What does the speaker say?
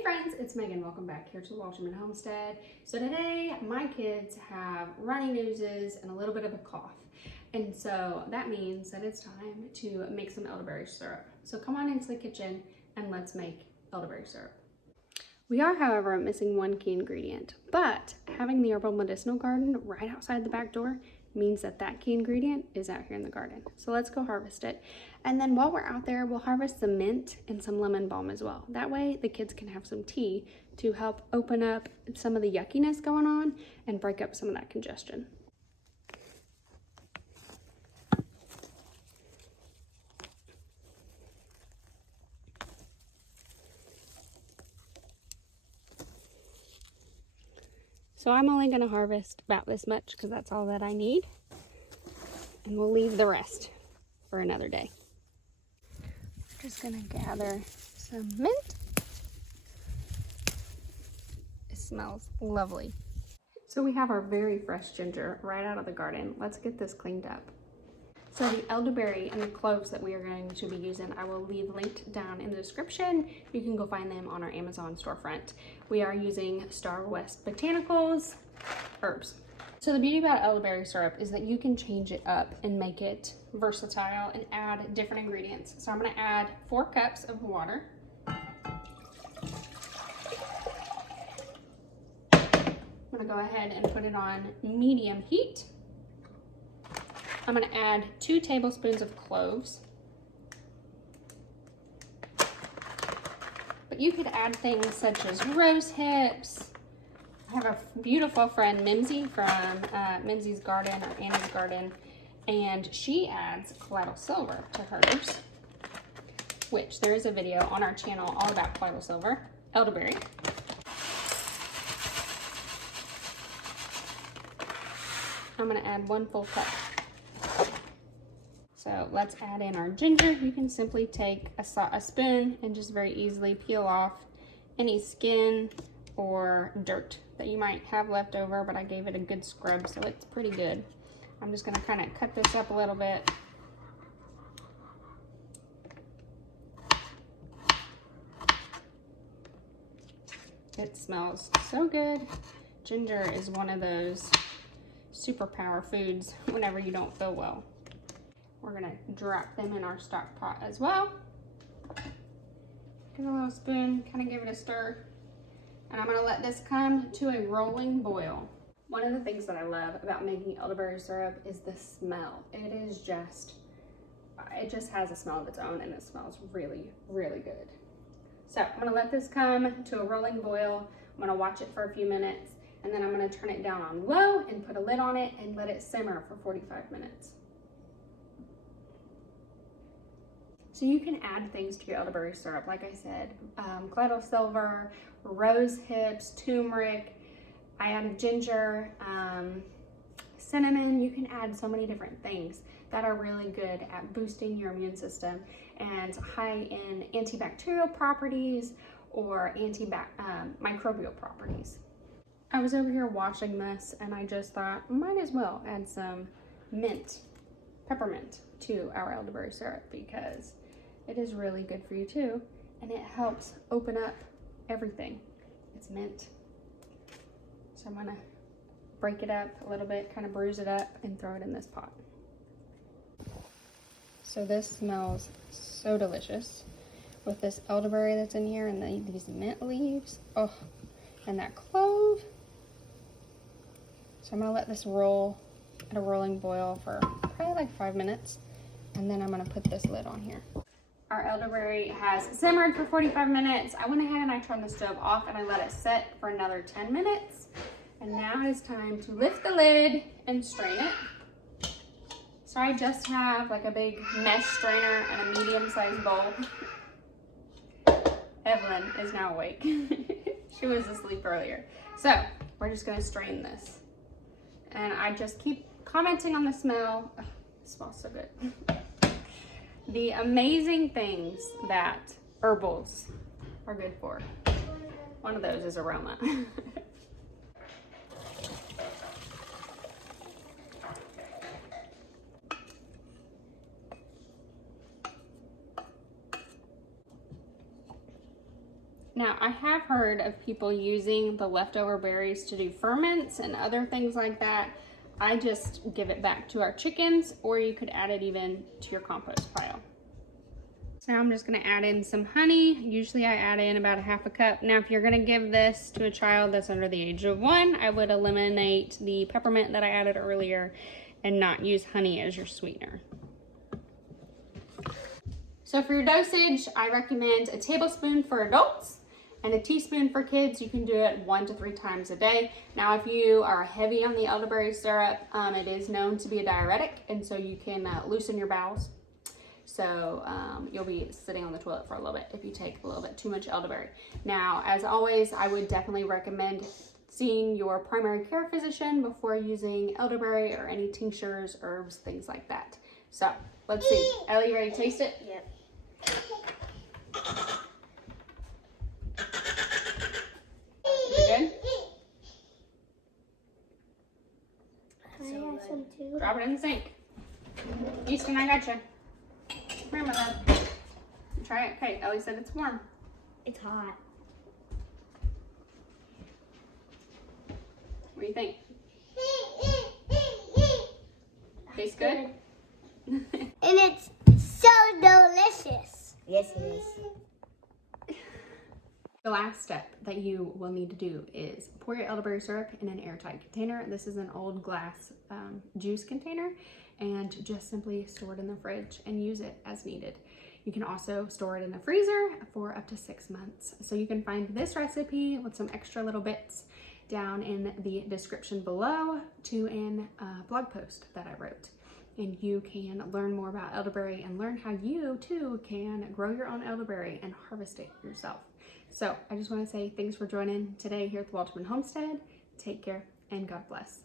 Hey friends, it's Megan. Welcome back here to the Wolterman Homestead. So today my kids have runny noses and a little bit of a cough. And so that means that it's time to make some elderberry syrup. So come on into the kitchen and let's make elderberry syrup. We are, however, missing one key ingredient, but having the herbal medicinal garden right outside the back door means that that key ingredient is out here in the garden. So let's go harvest it. And then while we're out there, we'll harvest some mint and some lemon balm as well. That way the kids can have some tea to help open up some of the yuckiness going on and break up some of that congestion. So I'm only going to harvest about this much because that's all that I need. And we'll leave the rest for another day. I'm just going to gather some mint. It smells lovely. So we have our very fresh ginger right out of the garden. Let's get this cleaned up. So the elderberry and the cloves that we are going to be using, I will leave linked down in the description. You can go find them on our Amazon storefront. We are using Star West Botanicals herbs. So the beauty about elderberry syrup is that you can change it up and make it versatile and add different ingredients. So I'm going to add 4 cups of water. I'm going to go ahead and put it on medium heat. I'm going to add 2 tablespoons of cloves. But you could add things such as rose hips. I have a beautiful friend, Mimsy, from Mimsy's Garden or Annie's Garden, and she adds colloidal silver to hers, which there is a video on our channel all about colloidal silver. Elderberry. I'm going to add 1 full cup. So let's add in our ginger. You can simply take a spoon and just very easily peel off any skin or dirt that you might have left over, but I gave it a good scrub, so it's pretty good. I'm just going to kind of cut this up a little bit. It smells so good. Ginger is one of those superpower foods whenever you don't feel well. We're gonna drop them in our stock pot as well. Give it a little spoon, kind of give it a stir. And I'm gonna let this come to a rolling boil. One of the things that I love about making elderberry syrup is the smell. It just has a smell of its own, and it smells really, really good. So I'm gonna let this come to a rolling boil. I'm gonna watch it for a few minutes, and then I'm gonna turn it down on low and put a lid on it and let it simmer for 45 minutes. So you can add things to your elderberry syrup, like I said, colloidal silver, rose hips, turmeric. I added ginger, cinnamon. You can add so many different things that are really good at boosting your immune system and high in antibacterial properties or microbial properties. I was over here washing this and I just thought, might as well add some mint, peppermint to our elderberry syrup because it is really good for you too, and it helps open up everything. It's mint. So I'm gonna break it up a little bit, kind of bruise it up, and throw it in this pot. So this smells so delicious with this elderberry that's in here and these mint leaves. Oh, and that clove. So I'm gonna let this roll at a rolling boil for probably like 5 minutes, and then I'm gonna put this lid on here. Our elderberry has simmered for 45 minutes. I went ahead and I turned the stove off and I let it set for another 10 minutes. And now it is time to lift the lid and strain it. So I just have like a big mesh strainer and a medium-sized bowl. Evelyn is now awake. She was asleep earlier. So we're just gonna strain this. And I just keep commenting on the smell. Oh, it smells so good. The amazing things that herbals are good for. One of those is aroma. Now, I have heard of people using the leftover berries to do ferments and other things like that. I just give it back to our chickens, or you could add it even to your compost pile. So now I'm just gonna add in some honey. Usually I add in about 1/2 cup. Now, if you're gonna give this to a child that's under the age of 1, I would eliminate the peppermint that I added earlier and not use honey as your sweetener. So for your dosage, I recommend a tablespoon for adults and a teaspoon for kids. You can do it 1 to 3 times a day. Now, if you are heavy on the elderberry syrup, it is known to be a diuretic, and so you can loosen your bowels. So you'll be sitting on the toilet for a little bit if you take a little bit too much elderberry. Now, as always, I would definitely recommend seeing your primary care physician before using elderberry or any tinctures, herbs, things like that. So let's see. Ellie, you ready to taste it? Yep. Good? I have some too. Drop it in the sink. Easton, I got you. Come here, my love. Try it. Okay, Ellie said it's warm. It's hot. What do you think? Tastes good? And it's so delicious. Yes, it is. The last step that you will need to do is pour your elderberry syrup in an airtight container. This is an old glass juice container, and just simply store it in the fridge and use it as needed. You can also store it in the freezer for up to 6 months. So you can find this recipe with some extra little bits down in the description below to a blog post that I wrote. And you can learn more about elderberry and learn how you too can grow your own elderberry and harvest it yourself. So I just want to say thanks for joining today here at the Wolterman Homestead. Take care and God bless.